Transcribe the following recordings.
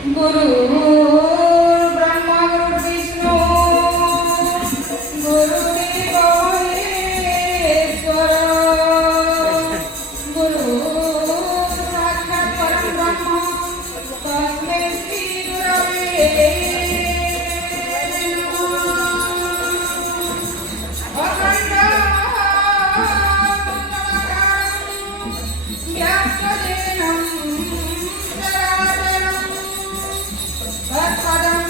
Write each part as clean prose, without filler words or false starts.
गुरु ब्रह्मा गुरु विष्णु गुरुदेव महेश्वर गुरु साक्षात् परं ब्रह्म तस्मै श्री गुरवे नमः। अखंड व्याप्तदेहं चराचरं तत्पदं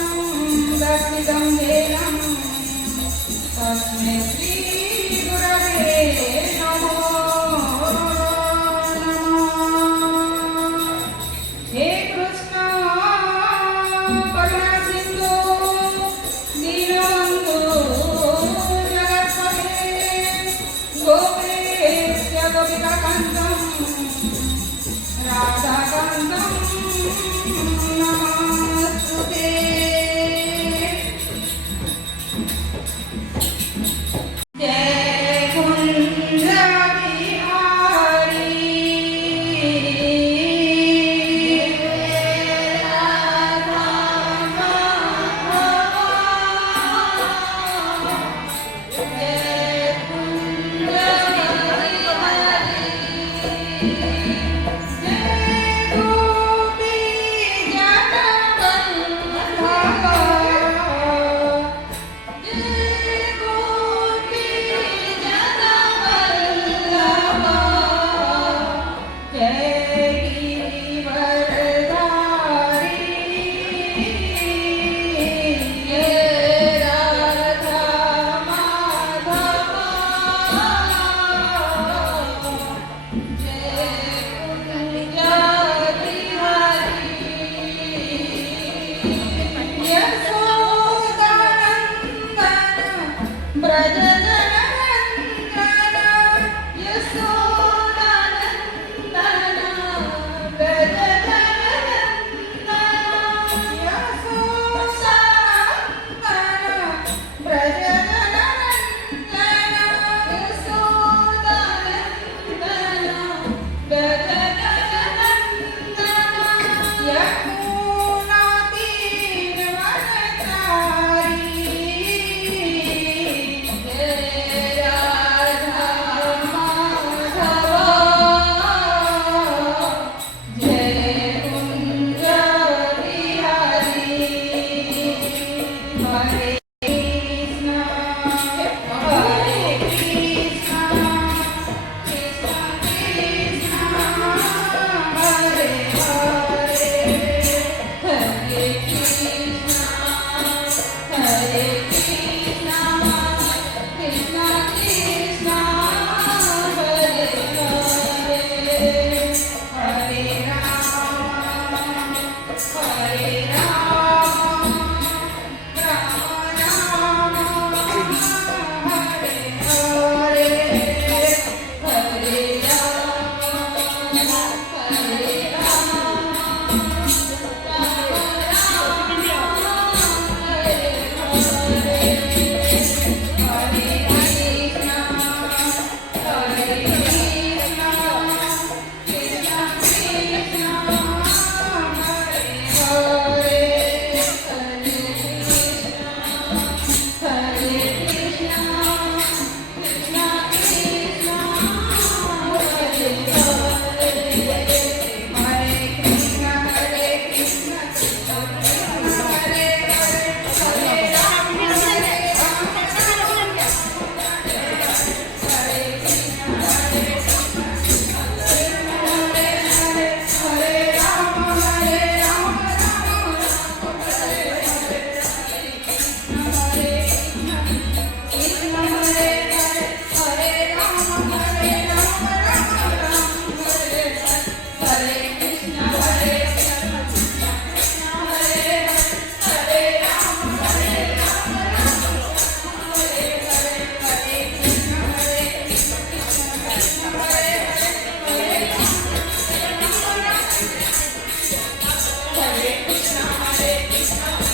दर्शितं येनं तस्मै श्री गुरवे नमो नमः। हे कृष्ण करुणा सिंधु दीनबंधु जगत्पते गोपेश गोपिकाकान्तं राधाकान्तं नमस्ते। जय कुंज बिहारी राधा माधव जय कुंज बिहारी जय गोपी जगवल्लभ जय गोपी जगवल्लभ जय गिरिवरधारी जय राधा माधव जय कुंज बिहारी यशोदानंदन ब्रजनंदन यशोदानंदन ब्रजनंदन यशोदानंदन ब्रजनंदन यशोदानंदन ब्रजनंदन यमुना तीरवरधारी जय राधा माधव जय कुंज बिहारी हरे कृष्ण कृष्ण कृष्ण हरे हरे हरे कृष्ण कृष्ण कृष्ण हरे हरे हरे राम हरे राम राम राम हरे हरे हरे राम हरे Krishna